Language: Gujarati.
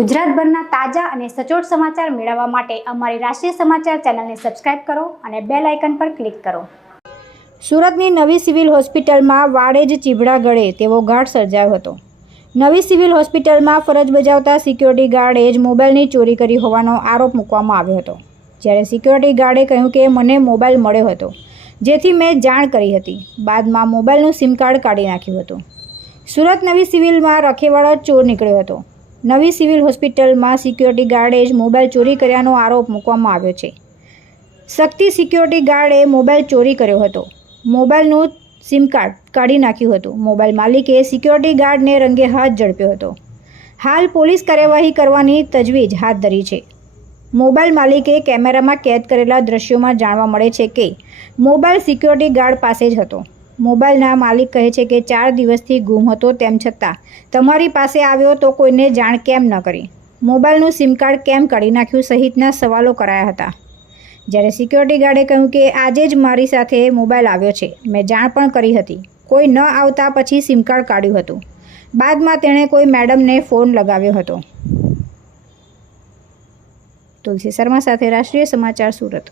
ગુજરાતભરના તાજા અને સચોટ સમાચાર મેળવવા માટે અમારી રાષ્ટ્રીય સમાચાર ચેનલને સબસ્ક્રાઇબ કરો અને બેલ આઇકન પર ક્લિક કરો। સુરતની નવી સિવિલ હોસ્પિટલમાં વાડેજ ચીભડા ગળે તેવો ઘાટ સર્જાયો હતો। નવી સિવિલ હોસ્પિટલમાં ફરજ બજાવતા સિક્યોરિટી ગાર્ડે જ મોબાઈલની ચોરી કરી હોવાનો આરોપ મૂકવામાં આવ્યો હતો। જ્યારે સિક્યોરિટી ગાર્ડે કહ્યું કે મને મોબાઈલ મળ્યો હતો, જેથી મેં જાણ કરી હતી। બાદમાં મોબાઈલનું સિમ કાર્ડ કાઢી નાખ્યું હતું। સુરત નવી સિવિલમાં રખેવાળો ચોર નીકળ્યો હતો। નવી સિવિલ હોસ્પિટલમાં સિક્યોરિટી ગાર્ડે જ મોબાઈલ ચોરી કર્યાનો આરોપ મૂકવામાં આવ્યો છે। શક્તિ સિક્યોરિટી ગાર્ડે મોબાઈલ ચોરી કર્યો હતો। મોબાઈલનું સિમ કાર્ડ કાઢી નાખ્યું હતું। મોબાઈલ માલિકે સિક્યોરિટી ગાર્ડને રંગે હાથ ઝડપ્યો હતો। હાલ પોલીસ કાર્યવાહી કરવાની તજવીજ હાથ ધરી છે। મોબાઈલ માલિકે કેમેરામાં કેદ કરેલા દ્રશ્યોમાં જાણવા મળે છે કે મોબાઈલ સિક્યોરિટી ગાર્ડ પાસે જ હતો। મોબાઈલના માલિક કહે છે કે 4 દિવસથી ગુમ હતો, તેમ છતાં તમારી પાસે આવ્યો તો કોઈને જાણ કેમ ન કરી, મોબાઈલનું સિમ કાર્ડ કેમ કાઢી નાખ્યું સહિતના સવાલો કરાયા હતા। જ્યારે સિક્યોરિટી ગાર્ડે કહ્યું કે આજે જ મારી સાથે મોબાઈલ આવ્યો છે, મેં જાણ પણ કરી હતી, કોઈ ન આવતા પછી સિમ કાર્ડ કાઢ્યું હતું। બાદમાં તેણે કોઈ મેડમને ફોન લગાવ્યો હતો। તુલસી શર્મા સાથે રાષ્ટ્રીય સમાચાર સુરત।